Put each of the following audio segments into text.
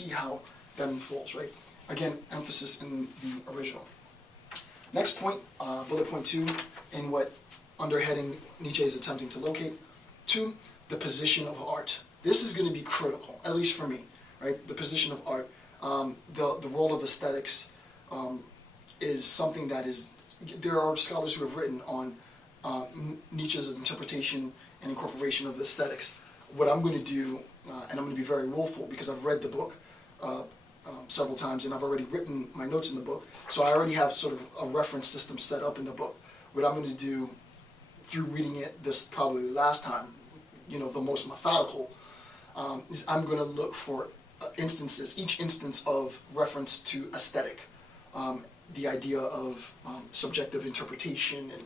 see how that unfolds, right? Again, emphasis in the original. Next point, bullet point 2, in what underheading Nietzsche is attempting to locate. 2, the position of art. This is going to be critical, at least for me, right? The position of art. The role of aesthetics is something that is, there are scholars who have written on Nietzsche's interpretation and incorporation of aesthetics. What I'm going to do, and I'm going to be very willful because I've read the book several times and I've already written my notes in the book, so I already have sort of a reference system set up in the book. What I'm going to do through reading it this probably last time, the most methodical, is I'm going to look for instances, each instance of reference to aesthetic, the idea of subjective interpretation and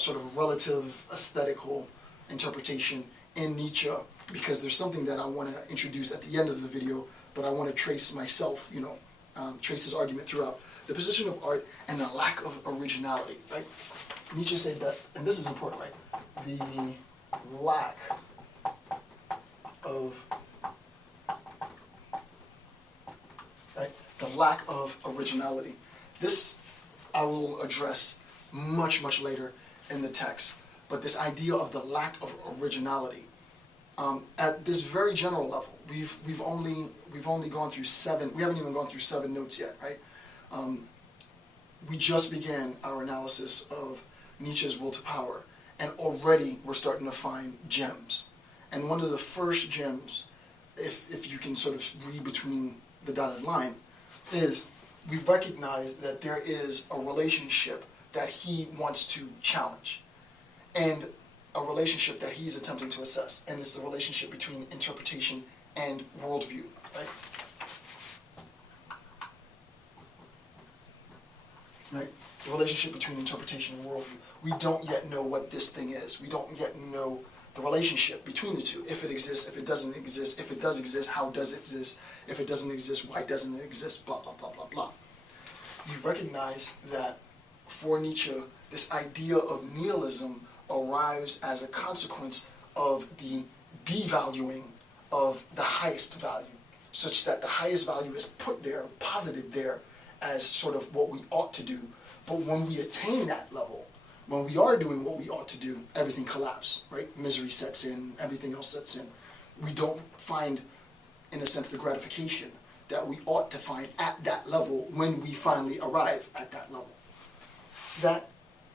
sort of relative aesthetical interpretation in Nietzsche, because there's something that I want to introduce at the end of the video, but I want to trace myself, trace his argument throughout. The position of art and the lack of originality, right? Nietzsche said that, and this is important, right? The lack of, right? The lack of originality. This I will address much, much later in the text. But this idea of the lack of originality, at this very general level, we've only gone through 7. We haven't even gone through 7 notes yet, right? We just began our analysis of Nietzsche's will to power, and already we're starting to find gems. And one of the first gems, if you can sort of read between the dotted line, is we recognize that there is a relationship that he wants to challenge, and a relationship that he's attempting to assess, and it's the relationship between interpretation and worldview, right? Right? The relationship between interpretation and worldview. We don't yet know what this thing is. We don't yet know the relationship between the two. If it exists, if it doesn't exist, if it does exist, how does it exist? If it doesn't exist, why doesn't it exist? Blah, blah, blah, blah, blah. We recognize that for Nietzsche, this idea of nihilism arrives as a consequence of the devaluing of the highest value, such that the highest value is put there, posited there, as sort of what we ought to do. But when we attain that level, when we are doing what we ought to do, everything collapses, right? Misery sets in, everything else sets in. We don't find, in a sense, the gratification that we ought to find at that level when we finally arrive at that level. That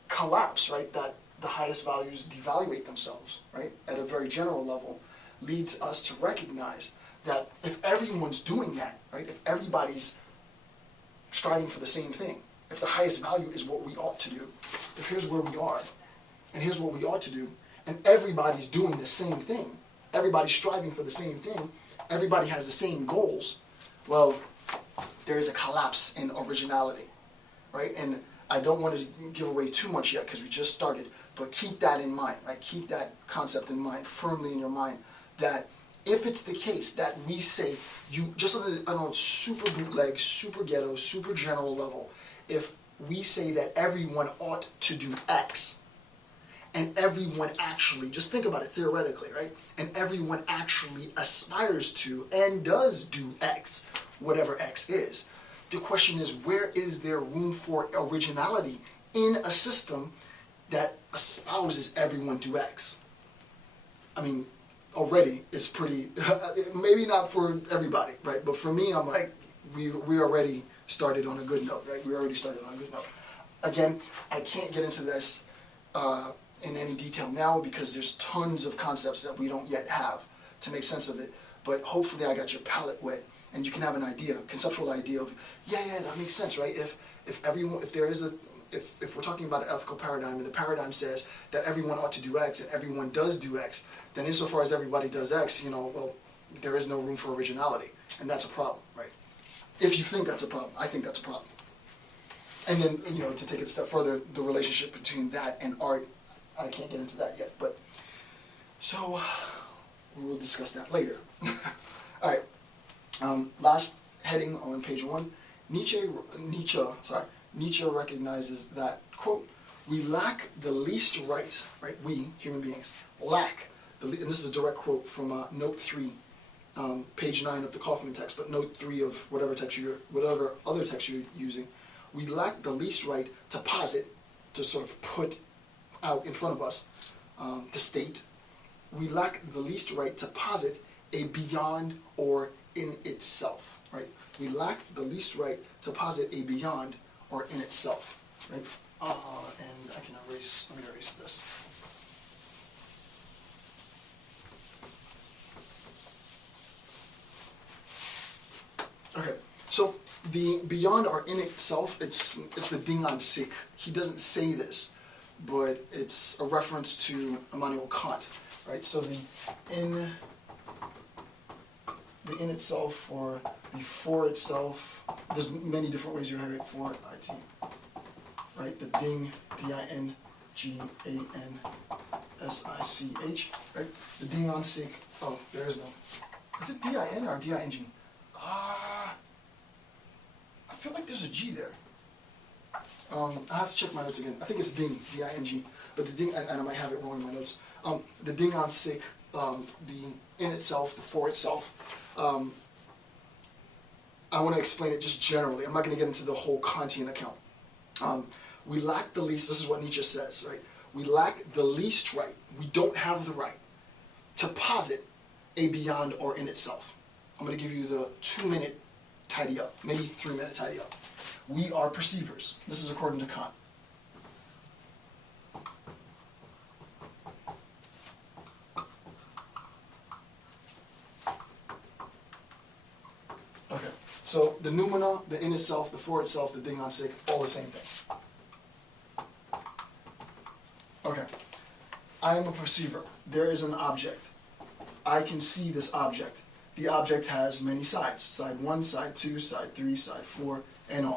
collapse, right, that the highest values devaluate themselves, right, at a very general level, leads us to recognize that if everyone's doing that, right, if everybody's striving for the same thing, if the highest value is what we ought to do, if here's where we are, and here's what we ought to do, and everybody's doing the same thing, everybody's striving for the same thing, everybody has the same goals, well, there is a collapse in originality, right? And I don't want to give away too much yet because we just started, but keep that in mind, right? Keep that concept in mind, firmly in your mind, that if it's the case that we say, just on a super bootleg, super ghetto, super general level, if we say that everyone ought to do X, and everyone actually, just think about it theoretically, right? And everyone actually aspires to and does do X, whatever X is. The question is, where is there room for originality in a system that espouses everyone do X? I mean, already it's pretty, maybe not for everybody, right? But for me, I'm like, we already started on a good note, right? We already started on a good note. Again, I can't get into this in any detail now because there's tons of concepts that we don't yet have to make sense of it. But hopefully I got your palate wet and you can have an idea, conceptual idea of, yeah, that makes sense, right? If we're talking about an ethical paradigm and the paradigm says that everyone ought to do X and everyone does do X, then insofar as everybody does X, well, there is no room for originality, and that's a problem, right? If you think that's a problem, I think that's a problem. And then, to take it a step further, the relationship between that and art, I can't get into that yet, but so we will discuss that later. All right. Last heading on page 1, Nietzsche recognizes that, quote, we lack the least right, we, human beings, lack, and this is a direct quote from note 3 page 9 of the Kaufman text, but note 3 of whatever other text you're using. We lack the least right to posit, to sort of put out in front of us, to state. We lack the least right to posit a beyond or in itself, right? We lack the least right to posit a beyond or in itself, right? And I can erase, let me erase this. Okay, so the beyond or in itself, it's the Ding an sich. He doesn't say this, but it's a reference to Immanuel Kant, right? So the in itself, or the for itself, there's many different ways you hear it, for it, right? The Ding, D-I-N-G-A-N-S-I-C-H, right? The Ding an sich, oh, there is no. Is it D-I-N or D-I-N-G? I feel like there's a G there. I have to check my notes again. I think it's Ding, D-I-N-G, but the Ding, and I might have it wrong in my notes. The Ding an sich, the in itself, the for itself. I want to explain it just generally. I'm not going to get into the whole Kantian account. We lack the least, this is what Nietzsche says, right? We lack the least right, we don't have the right to posit a beyond or in itself. I'm going to give you the 2-minute tidy up, maybe 3-minute tidy up. We are perceivers. This is according to Kant. Okay, so the noumena, the in itself, the for itself, the Ding an sich, all the same thing. Okay, I am a perceiver. There is an object. I can see this object. The object has many sides. Side 1, side 2, side 3, side 4, and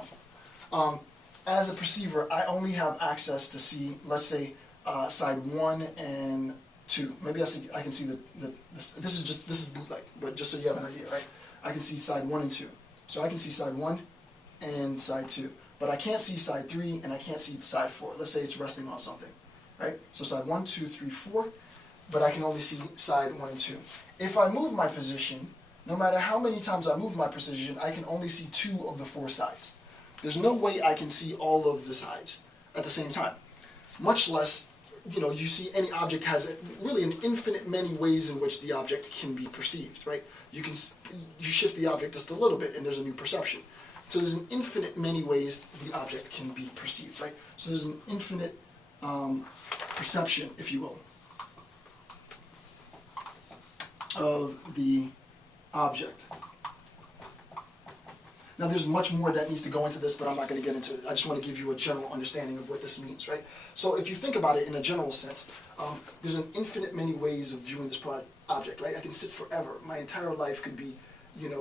on. As a perceiver, I only have access to see, let's say, side 1 and 2. Maybe I can see this is bootleg, but just so you have an idea, right? I can see side 1 and 2. So I can see side 1 and side 2. But I can't see side 3 and I can't see side 4. Let's say it's resting on something, right? So side 1, 2, 3, 4. But I can only see side 1 and 2. If I move my position, no matter how many times I move my position, I can only see 2 of the 4 sides. There's no way I can see all of the sides at the same time. Much less, you see any object has really an infinite many ways in which the object can be perceived, right? You shift the object just a little bit and there's a new perception. So there's an infinite many ways the object can be perceived, right? So there's an infinite perception, if you will, of the object. Now there's much more that needs to go into this, but I'm not going to get into it. I just want to give you a general understanding of what this means, right? So if you think about it in a general sense, there's an infinite many ways of viewing this object, right? I can sit forever. My entire life could be,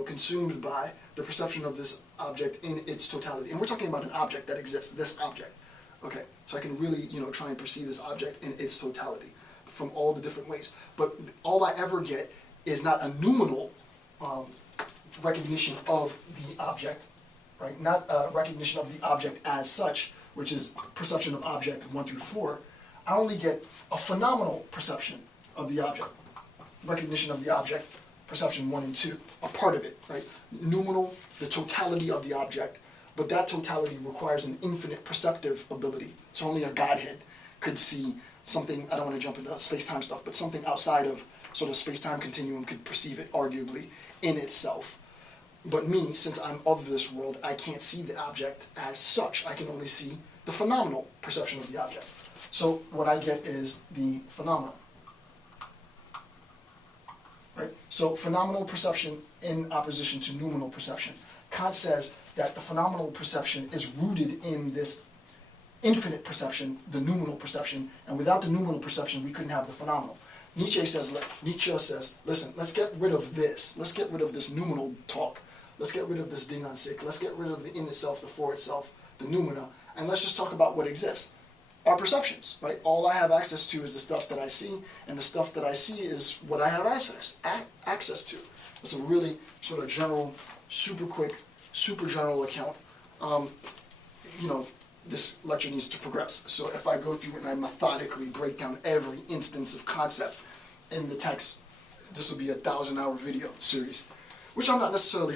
consumed by the perception of this object in its totality. And we're talking about an object that exists, this object. Okay, so I can really, try and perceive this object in its totality from all the different ways. But all I ever get is not a noumenal recognition of the object, right? Not a recognition of the object as such, which is perception of object 1 through 4. I only get a phenomenal perception of the object, recognition of the object, perception 1 and 2, a part of it, right? Noumenal, the totality of the object, but that totality requires an infinite perceptive ability. So only a Godhead could see something, I don't want to jump into space-time stuff, but something outside of sort of space-time continuum could perceive it, arguably, in itself. But me, since I'm of this world, I can't see the object as such. I can only see the phenomenal perception of the object. So what I get is the phenomenon. Right? So phenomenal perception in opposition to noumenal perception. Kant says that the phenomenal perception is rooted in this infinite perception, the noumenal perception, and without the noumenal perception, we couldn't have the phenomenal. Nietzsche says, listen, let's get rid of this. Let's get rid of this noumenal talk. Let's get rid of this Ding an sich. Let's get rid of the in itself, the for itself, the noumena, and let's just talk about what exists. Our perceptions, right? All I have access to is the stuff that I see, and the stuff that I see is what I have access to. It's a really sort of general, super quick, super general account. This lecture needs to progress. So if I go through and I methodically break down every instance of concept in the text, this will be a 1,000-hour video series, which I'm not necessarily